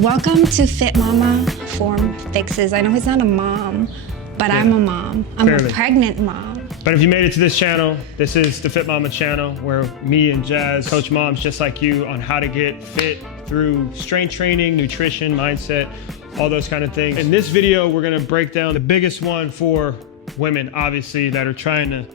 Welcome to FitMama Form Fixes. I know he's not a mom, but I'm a mom. I'm a pregnant mom. But if you made it to this channel, this is the FitMama channel where me and Jazz coach moms just like you on how to get fit through strength training, nutrition, mindset, all those kind of things. In this video, we're gonna break down the biggest one for women, obviously, that are trying to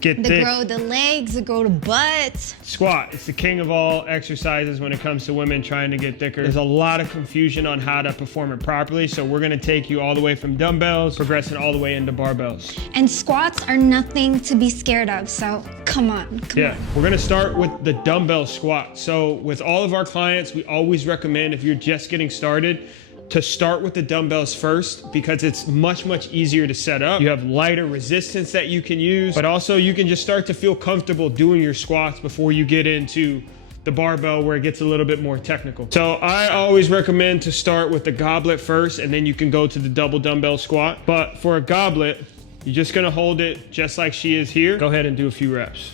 get thick. Grow the legs, grow the butt. Squat, it's the king of all exercises when it comes to women trying to get thicker. There's a lot of confusion on how to perform it properly, so we're gonna take you all the way from dumbbells, progressing all the way into barbells. And squats are nothing to be scared of, so come on. We're gonna start with the dumbbell squat. So with all of our clients, we always recommend, if you're just getting started, to start with the dumbbells first, because it's much easier to set up. You have lighter resistance that you can use, but also you can just start to feel comfortable doing your squats before you get into the barbell where it gets a little bit more technical. So I always recommend to start with the goblet first, and then you can go to the double dumbbell squat. But for a goblet, you're just gonna hold it just like she is here. Go ahead and do a few reps.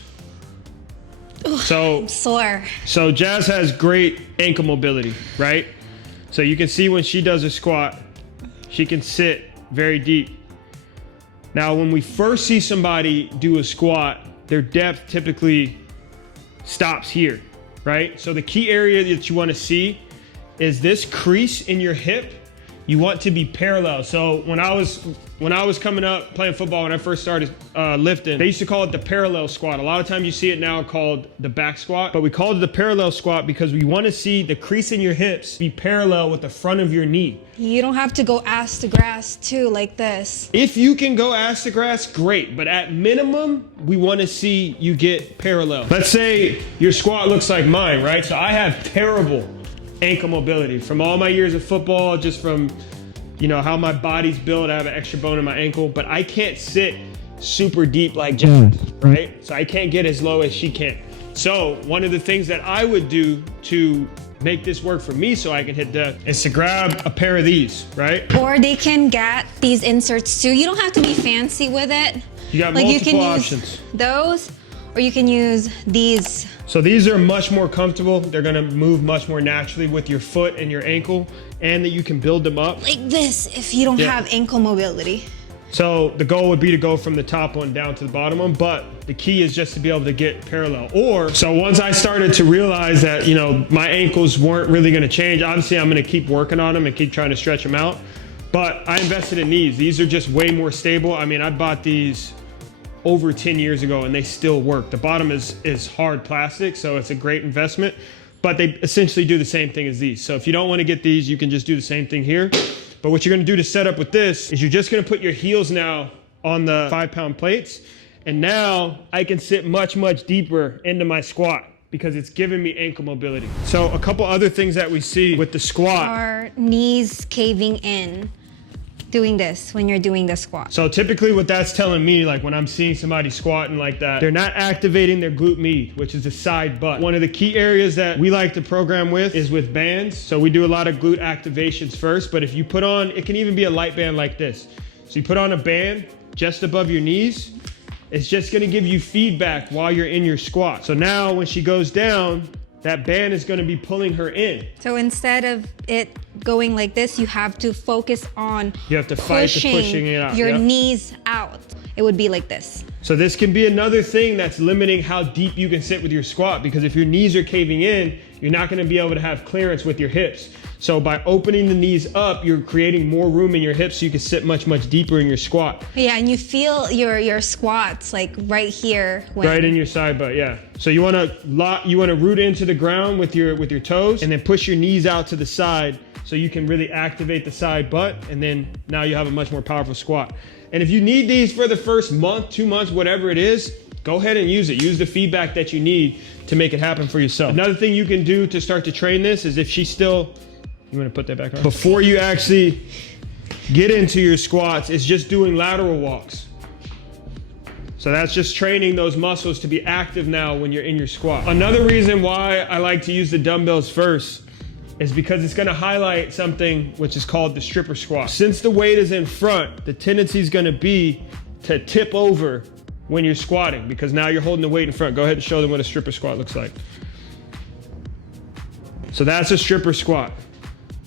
Ooh, so I'm sore. So Jazz has great ankle mobility, right? So you can see when she does a squat, she can sit very deep. Now, when we first see somebody do a squat, their depth typically stops here, right? So the key area that you want to see is this crease in your hip. You want to be parallel. So when I was coming up playing football, when I first started lifting, they used to call it the parallel squat. A lot of times you see it now called the back squat, but we called it the parallel squat because we want to see the crease in your hips be parallel with the front of your knee. You don't have to go ass to grass too, like this. If you can go ass to grass, great. But at minimum, we want to see you get parallel. Let's say your squat looks like mine, right? So I have terrible ankle mobility from all my years of football, just from, you know, how my body's built. I have an extra bone in my ankle, but I can't sit super deep like Jazz, right? So I can't get as low as she can. So one of the things that I would do to make this work for me so I can hit depth is to grab a pair of these, right? Or they can get these inserts too. You don't have to be fancy with it. You got like multiple you can options. Use those, or you can use these. So these are much more comfortable. They're gonna move much more naturally with your foot and your ankle, and that you can build them up. Like this, if you don't have ankle mobility. So the goal would be to go from the top one down to the bottom one, but the key is just to be able to get parallel. So once I started to realize that, you know, my ankles weren't really gonna change, obviously I'm gonna keep working on them and keep trying to stretch them out, but I invested in these. These are just way more stable. I mean, I bought these over 10 years ago and they still work. The bottom is hard plastic, so it's a great investment, but they essentially do the same thing as these. So if you don't want to get these, you can just do the same thing here. But what you're gonna do to set up with this is you're just gonna put your heels now on the 5-pound plates, and now I can sit much deeper into my squat because it's giving me ankle mobility. So a couple other things that we see with the squat. Our knees caving in. Doing this when you're doing the squat. So typically what that's telling me, like when I'm seeing somebody squatting like that, they're not activating their glute med, which is the side butt. One of the key areas that we like to program with is with bands. So we do a lot of glute activations first, but if you put on, it can even be a light band like this. So you put on a band just above your knees, it's just gonna give you feedback while you're in your squat. So now when she goes down, that band is gonna be pulling her in. So instead of it going like this, you have to focus on you have to fight the pushing it out. Your knees out. It would be like this. So this can be another thing that's limiting how deep you can sit with your squat, because if your knees are caving in, you're not gonna be able to have clearance with your hips. So by opening the knees up, you're creating more room in your hips so you can sit much deeper in your squat. Yeah, and you feel your squats like right here. Right in your side butt, yeah. So you wanna root into the ground with your toes, and then push your knees out to the side so you can really activate the side butt, and then now you have a much more powerful squat. And if you need these for the first month, 2 months, whatever it is, go ahead and use it. Use the feedback that you need to make it happen for yourself. Another thing you can do to start to train this is if she's still, you wanna put that back on? Before you actually get into your squats, is just doing lateral walks. So that's just training those muscles to be active now when you're in your squat. Another reason why I like to use the dumbbells first is because it's gonna highlight something which is called the stripper squat. Since the weight is in front, the tendency is gonna be to tip over when you're squatting, because now you're holding the weight in front. Go ahead and show them what a stripper squat looks like. So that's a stripper squat.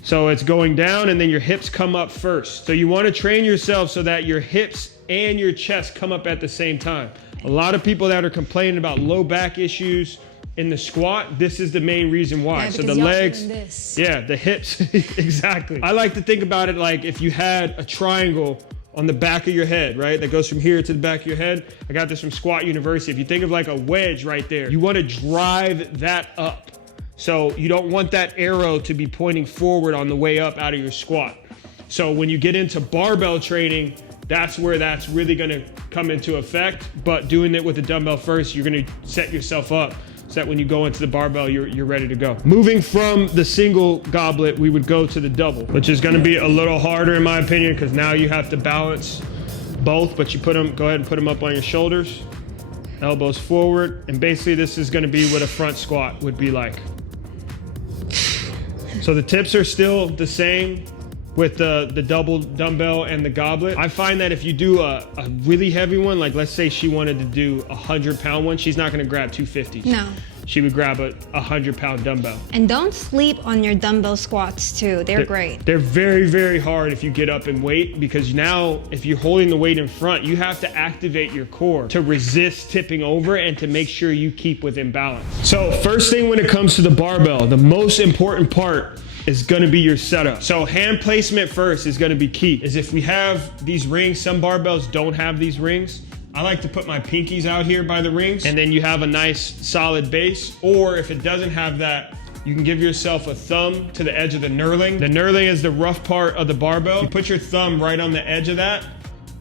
So it's going down and then your hips come up first. So you want to train yourself so that your hips and your chest come up at the same time. A lot of people that are complaining about low back issues in the squat, this is the main reason why. Yeah, so the legs, yeah, the hips, exactly. I like to think about it like if you had a triangle on the back of your head, right? That goes from here to the back of your head. I got this from Squat University. If you think of like a wedge right there, you want to drive that up. So you don't want that arrow to be pointing forward on the way up out of your squat. So when you get into barbell training, that's where that's really gonna come into effect. But doing it with a dumbbell first, you're gonna set yourself up so that when you go into the barbell, you're ready to go. Moving from the single goblet, we would go to the double, which is gonna be a little harder in my opinion, because now you have to balance both, but you put them, go ahead and put them up on your shoulders, elbows forward, and basically this is gonna be what a front squat would be like. So the tips are still the same with the double dumbbell and the goblet. I find that if you do a really heavy one, like let's say she wanted to do a 100-pound one, she's not gonna grab 250s. No. She would grab a 100-pound dumbbell. And don't sleep on your dumbbell squats too. They're great. They're very, very hard if you get up and weight, because now if you're holding the weight in front, you have to activate your core to resist tipping over and to make sure you keep within balance. So first thing when it comes to the barbell, the most important part is gonna be your setup. So hand placement first is gonna be key. Is if we have these rings, some barbells don't have these rings. I like to put my pinkies out here by the rings, and then you have a nice solid base. Or if it doesn't have that, you can give yourself a thumb to the edge of the knurling. The knurling is the rough part of the barbell. You put your thumb right on the edge of that,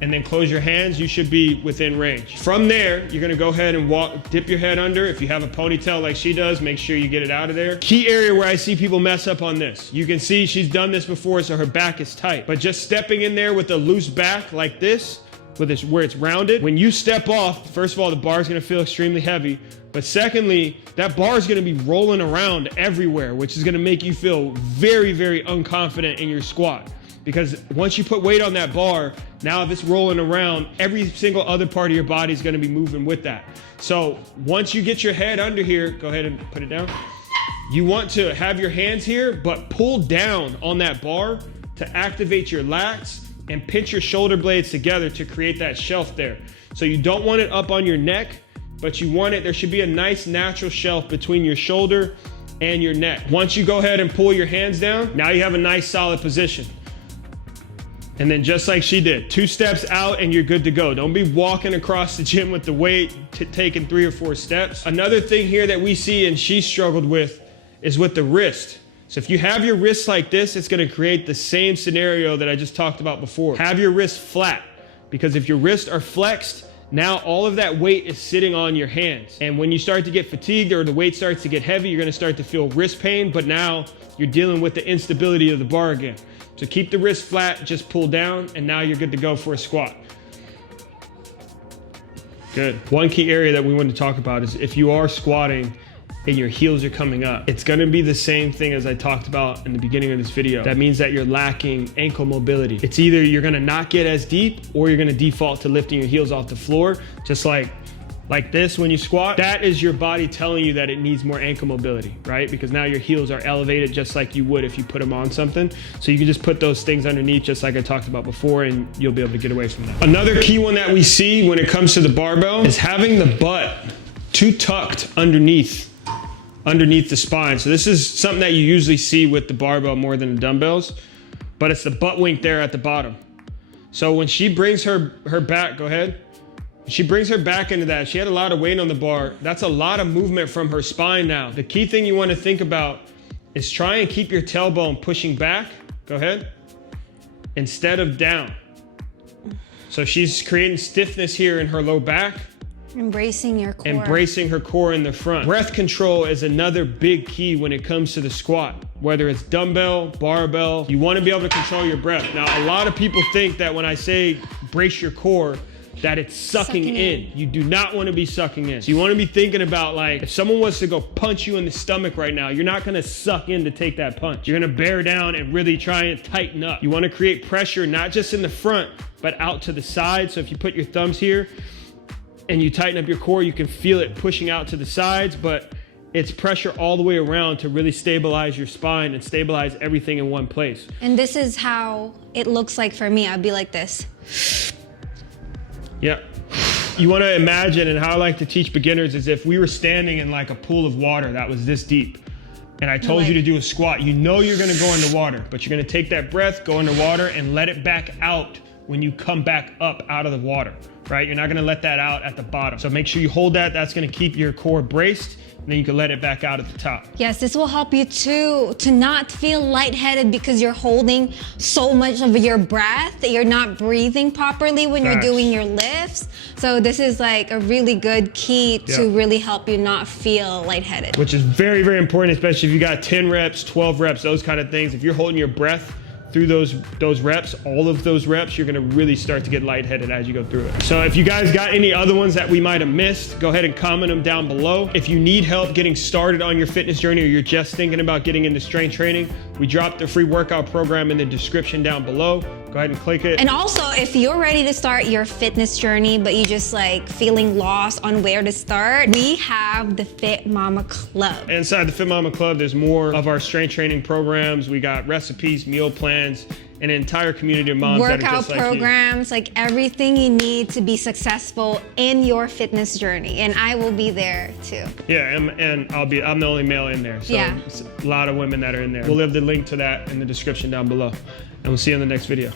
and then close your hands, you should be within range. From there, you're gonna go ahead and dip your head under. If you have a ponytail like she does, make sure you get it out of there. Key area where I see people mess up on this. You can see she's done this before, so her back is tight. But just stepping in there with a loose back like this, where it's rounded, when you step off, first of all, the bar is gonna feel extremely heavy. But secondly, that bar is gonna be rolling around everywhere, which is gonna make you feel very, very unconfident in your squat. Because once you put weight on that bar, now if it's rolling around, every single other part of your body is gonna be moving with that. So once you get your head under here, go ahead and put it down. You want to have your hands here, but pull down on that bar to activate your lats and pinch your shoulder blades together to create that shelf there. So you don't want it up on your neck, but you want it, there should be a nice natural shelf between your shoulder and your neck. Once you go ahead and pull your hands down, now you have a nice solid position. And then just like she did, 2 steps out and you're good to go. Don't be walking across the gym with the weight, taking 3 or 4 steps. Another thing here that we see and she struggled with is with the wrist. So if you have your wrists like this, it's gonna create the same scenario that I just talked about before. Have your wrists flat, because if your wrists are flexed, now all of that weight is sitting on your hands. And when you start to get fatigued or the weight starts to get heavy, you're gonna start to feel wrist pain, but now you're dealing with the instability of the bar again. So keep the wrist flat, just pull down, and now you're good to go for a squat. Good. One key area that we want to talk about is if you are squatting and your heels are coming up, it's gonna be the same thing as I talked about in the beginning of this video. That means that you're lacking ankle mobility. It's either you're gonna not get as deep or you're gonna default to lifting your heels off the floor, just like this when you squat. That is your body telling you that it needs more ankle mobility, right? Because now your heels are elevated just like you would if you put them on something. So you can just put those things underneath just like I talked about before, and you'll be able to get away from that. Another key one that we see when it comes to the barbell is having the butt too tucked underneath the spine. So this is something that you usually see with the barbell more than the dumbbells, but it's the butt wink there at the bottom. So when she brings her back, go ahead. She brings her back into that. She had a lot of weight on the bar. That's a lot of movement from her spine now. The key thing you want to think about is try and keep your tailbone pushing back. Go ahead. Instead of down. So she's creating stiffness here in her low back. Embracing your core. Embracing her core in the front. Breath control is another big key when it comes to the squat. Whether it's dumbbell, barbell, you want to be able to control your breath. Now, a lot of people think that when I say brace your core, that it's sucking in. You do not want to be sucking in. So you want to be thinking about, like, if someone wants to go punch you in the stomach right now, you're not going to suck in to take that punch. You're going to bear down and really try and tighten up. You want to create pressure, not just in the front, but out to the side. So if you put your thumbs here and you tighten up your core, you can feel it pushing out to the sides, but it's pressure all the way around to really stabilize your spine and stabilize everything in one place. And this is how it looks like for me. I'd be like this. Yeah. You want to imagine, and how I like to teach beginners is if we were standing in like a pool of water that was this deep, and I told you to do a squat, you know you're going to go into water, but you're going to take that breath, go into water, and let it back out when you come back up out of the water, right? You're not going to let that out at the bottom. So make sure you hold that. That's going to keep your core braced. And then you can let it back out at the top. Yes, this will help you too to not feel lightheaded because you're holding so much of your breath that you're not breathing properly when you're doing your lifts. So this is like a really good key to really help you not feel lightheaded. Which is very, very important, especially if you got 10 reps, 12 reps, those kind of things. If you're holding your breath through those reps, all of those reps, you're gonna really start to get lightheaded as you go through it. So if you guys got any other ones that we might have missed, go ahead and comment them down below. If you need help getting started on your fitness journey, or you're just thinking about getting into strength training, we dropped the free workout program in the description down below. Go ahead and click it. And also, if you're ready to start your fitness journey, but you just like feeling lost on where to start, we have the FitMama Club. Inside the FitMama Club, there's more of our strength training programs. We got recipes, meal plans, an entire community of moms that are just like programs, like everything you need to be successful in your fitness journey. And I will be there too. Yeah, and I'm the only male in there. So it's a lot of women that are in there. We'll leave the link to that in the description down below. And we'll see you in the next video.